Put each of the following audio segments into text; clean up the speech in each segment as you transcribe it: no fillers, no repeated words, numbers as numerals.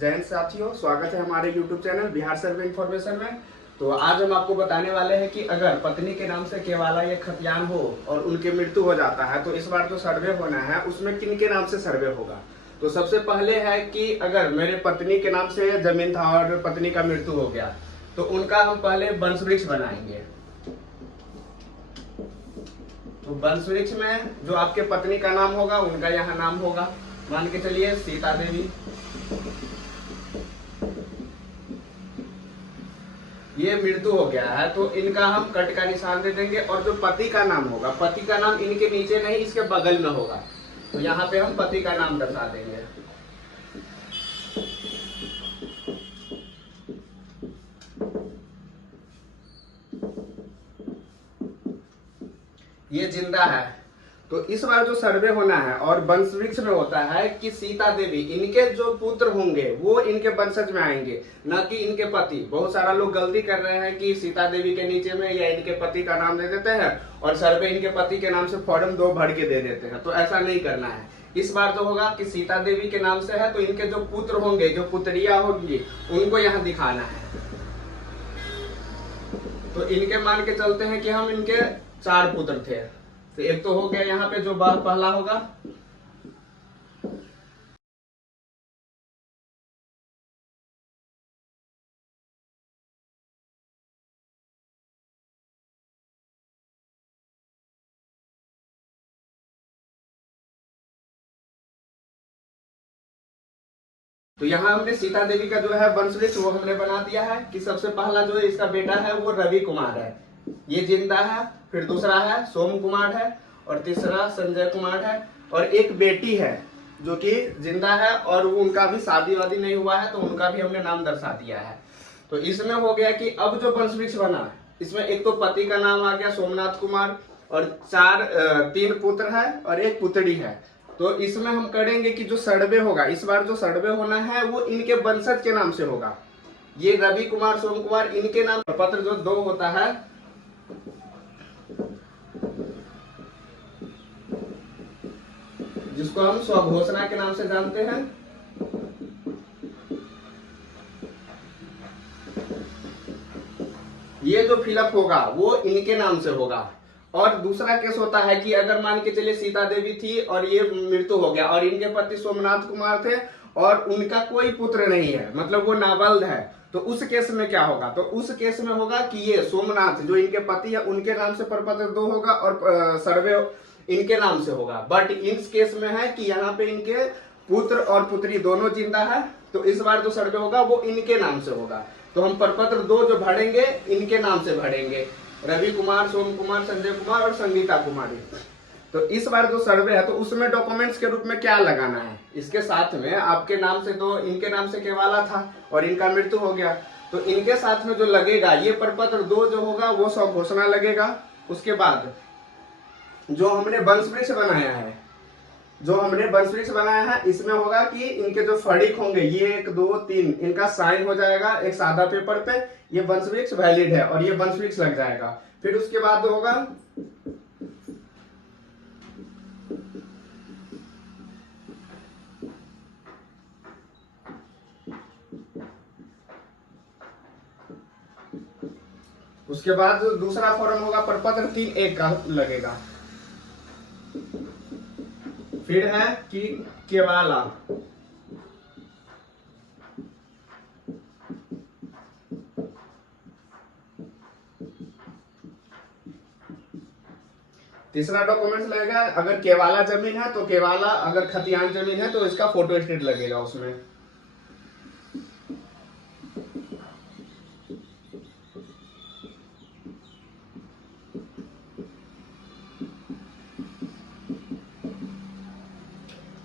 जय हिंद साथियों, स्वागत है हमारे YouTube चैनल बिहार सर्वे इन्फॉर्मेशन में। तो आज हम आपको बताने वाले हैं कि अगर पत्नी के नाम से केवाला या खतियान हो और उनकी मृत्यु हो जाता है तो इस बार जो सर्वे होना है उसमें किन के नाम से सर्वे होगा। तो सबसे पहले है कि अगर मेरे पत्नी के नाम से जमीन था और पत्नी का मृत्यु हो गया तो उनका हम पहले वंश वृक्ष बनाएंगे। तो वंश वृक्ष में जो आपके पत्नी का नाम होगा उनका यहाँ नाम होगा। मान के चलिए सीता देवी, ये मृत्यु हो गया है तो इनका हम कट का निशान दे देंगे। और जो पति का नाम होगा, पति का नाम इनके नीचे नहीं इसके बगल में होगा, तो यहाँ पे हम पति का नाम दर्शा देंगे। ये जिंदा है। तो इस बार जो सर्वे होना है और वंश वृक्ष में होता है कि सीता देवी, इनके जो पुत्र होंगे वो इनके वंशज में आएंगे, न कि इनके पति। बहुत सारा लोग गलती कर रहे हैं कि सीता देवी के नीचे में या इनके पति का नाम दे देते हैं और सर्वे इनके पति के नाम से फॉर्म 2 भर के दे देते हैं। तो ऐसा नहीं करना है। इस बार जो होगा कि सीता देवी के नाम से है तो इनके जो पुत्र होंगे, जो पुत्रियां होंगी, उनको यहाँ दिखाना है। तो इनके मान के चलते हैं कि हम इनके 4 पुत्र थे। तो एक तो हो गया यहाँ पे जो पहला होगा। तो यहाँ हमने सीता देवी का जो है वंश वृक्ष वो हमने बना दिया है कि सबसे पहला जो इसका बेटा है वो रवि कुमार है, ये जिंदा है। फिर दूसरा है सोम कुमार है और तीसरा संजय कुमार है और एक बेटी है जो कि जिंदा है और उनका भी शादी वादी नहीं हुआ है तो उनका भी हमने नाम दर्शा दिया है। तो इसमें हो गया कि अब जो वंश वृक्ष बना इसमें एक तो पति का नाम आ गया सोमनाथ कुमार और 3 पुत्र है और 1 पुत्री है। तो इसमें हम करेंगे कि जो सर्वे होगा, इस बार जो सर्वे होना है वो इनके वंशज के नाम से होगा। ये रवि कुमार सोम कुमार इनके नाम। पत्र जो 2 होता है जिसको हम स्वघोषणा के नाम से जानते हैं, ये जो फिलअप होगा वो इनके नाम से होगा। और दूसरा केस होता है कि अगर मान के चलिए सीता देवी थी और ये मृत्यु हो गया और इनके पति सोमनाथ कुमार थे और उनका कोई पुत्र नहीं है, मतलब वो नाबालिग है, तो उस केस में क्या होगा? तो उस केस में होगा कि ये सोमनाथ जो इनके पति है उनके नाम से प्रपत्र 2 होगा और सर्वे इनके नाम से होगा। बट इस केस में है कि यहाँ पे इनके पुत्र और पुत्री दोनों जिंदा है तो इस बार जो सर्वे होगा वो इनके नाम से होगा। तो हम प्रपत्र 2 जो भरेंगे इनके नाम से भरेंगे, रवि कुमार, सोम कुमार, संजय कुमार और संगीता कुमारी। तो इस बार जो सर्वे है तो उसमें डॉक्यूमेंट्स के रूप में क्या लगाना है? इसके साथ में आपके नाम से तो इनके नाम से केवाला था और इनका मृत्यु हो गया, तो इनके साथ में जो लगेगा ये प्रपत्र 2 जो होगा वो स्वघोषणा लगेगा। उसके बाद जो हमने वंश वृक्ष बनाया है, इसमें होगा कि इनके जो फड़िक होंगे ये 1 2 3 इनका साइन हो जाएगा एक सादा पेपर पे, ये वंश वृक्ष वैलिड है और ये वंश वृक्ष लग जाएगा। फिर उसके बाद होगा उसके बाद दूसरा फॉर्म होगा प्रपत्र 3 का लगेगा। फिर है कि केवाला, तीसरा डॉक्यूमेंट्स लगेगा अगर केवाला जमीन है तो केवाला, अगर खतियान जमीन है तो इसका फोटो स्टेट लगेगा उसमें।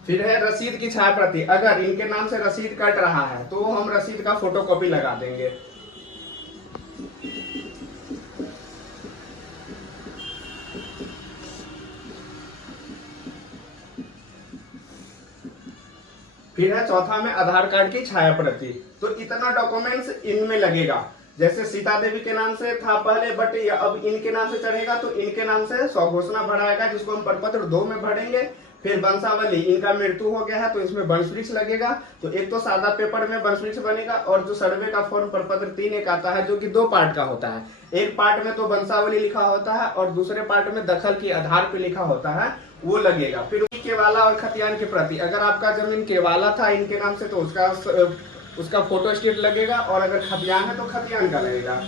फिर है रसीद की छाया प्रति, अगर इनके नाम से रसीद कट रहा है तो हम रसीद का फोटोकॉपी लगा देंगे। फिर है चौथा में आधार कार्ड की छाया प्रति। तो इतना डॉक्यूमेंट्स इनमें लगेगा। जैसे सीता देवी के नाम से था पहले, बट अब इनके नाम से चढ़ेगा तो इनके नाम से स्वघोषणा भराएगा जिसको हम प्रपत्र 2 में भरेंगे। फिर वंशावली, इनका मृत्यु हो गया है तो इसमें वंशवृक्ष लगेगा। तो एक तो सादा पेपर में वंशवृक्ष बनेगा, और जो सर्वे का फॉर्म प्रपत्र 3 एक आता है जो कि 2 पार्ट का होता है। एक पार्ट में तो वंशावली लिखा होता है और दूसरे पार्ट में दखल के आधार पे लिखा होता है, वो लगेगा। फिर केवाला और खतियान के प्रति, अगर आपका जमीन केवाला था इनके नाम से तो उसका फोटो स्टेट लगेगा, और अगर खतियान है तो खतियान का लगेगा।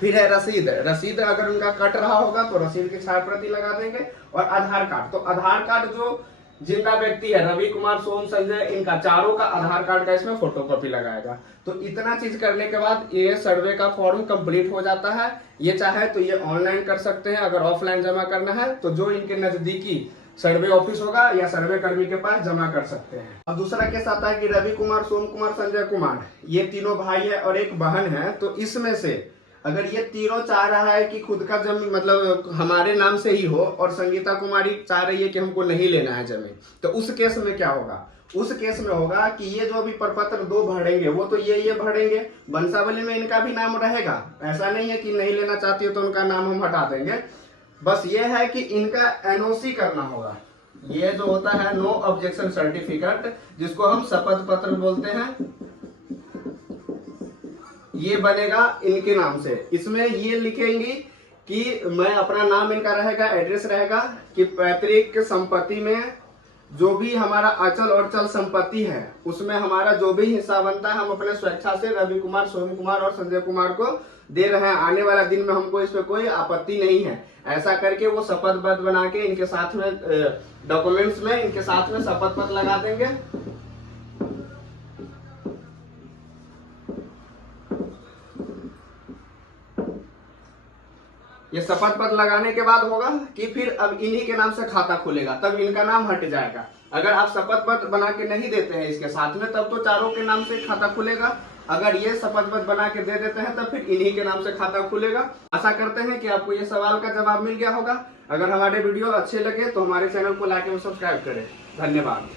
फिर है रसीद। रसीद अगर उनका कट रहा होगा तो रसीद की छायाप्रति लगा देंगे। और आधार कार्ड, तो आधार कार्ड जो जिंदा व्यक्ति है, रवि कुमार, सोम, संजय, इनका चारों का आधार कार्ड का इसमें फोटोकॉपी लगाएगा। तो इतना चीज करने के बाद ये सर्वे का फॉर्म कंप्लीट हो जाता है। ये चाहे तो ये ऑनलाइन कर सकते हैं, अगर ऑफलाइन जमा करना है तो जो इनके नजदीकी सर्वे ऑफिस होगा या सर्वे कर्मी के पास जमा कर सकते हैं। अब दूसरा केस आता है कि रवि कुमार, सोम कुमार, संजय कुमार, ये तीनों भाई है और एक बहन है। तो इसमें से अगर ये तीनों चाह रहा है कि खुद का जमीन मतलब हमारे नाम से ही हो, और संगीता कुमारी चाह रही है कि हमको नहीं लेना है जमीन, तो उस केस में क्या होगा? उस केस में होगा कि ये जो अभी प्रपत्र 2 भरेंगे वो तो ये भरेंगे, वंशावली में इनका भी नाम रहेगा। ऐसा नहीं है कि नहीं लेना चाहती हो तो उनका नाम हम हटा देंगे। बस ये है कि इनका एनओसी करना होगा। ये जो होता है नो ऑब्जेक्शन सर्टिफिकेट, जिसको हम शपथ पत्र बोलते हैं, ये बनेगा इनके नाम से। इसमें ये लिखेंगी कि मैं अपना नाम इनका रहेगा, एड्रेस रहेगा कि पैतृक संपत्ति में जो भी हमारा अचल और चल संपत्ति है उसमें हमारा जो भी हिस्सा बनता है हम अपने स्वेच्छा से रवि कुमार, सोम कुमार और संजय कुमार को दे रहे हैं। आने वाला दिन में हमको इस पे कोई आपत्ति नहीं है। ऐसा करके वो शपथ बना के इनके साथ में डॉक्यूमेंट्स में इनके साथ में शपथ पत्र लगा देंगे। ये शपथ पत्र लगाने के बाद होगा कि फिर अब इन्हीं के नाम से खाता खुलेगा, तब इनका नाम हट जाएगा। अगर आप शपथ पत्र बना के नहीं देते हैं इसके साथ में, तब तो चारों के नाम से खाता खुलेगा। अगर ये शपथ पत्र बना के दे देते हैं तब फिर इन्हीं के नाम से खाता खुलेगा। आशा करते हैं कि आपको ये सवाल का जवाब मिल गया होगा। अगर हमारे वीडियो अच्छे लगे तो हमारे चैनल को लाइक एवं सब्सक्राइब करें। धन्यवाद।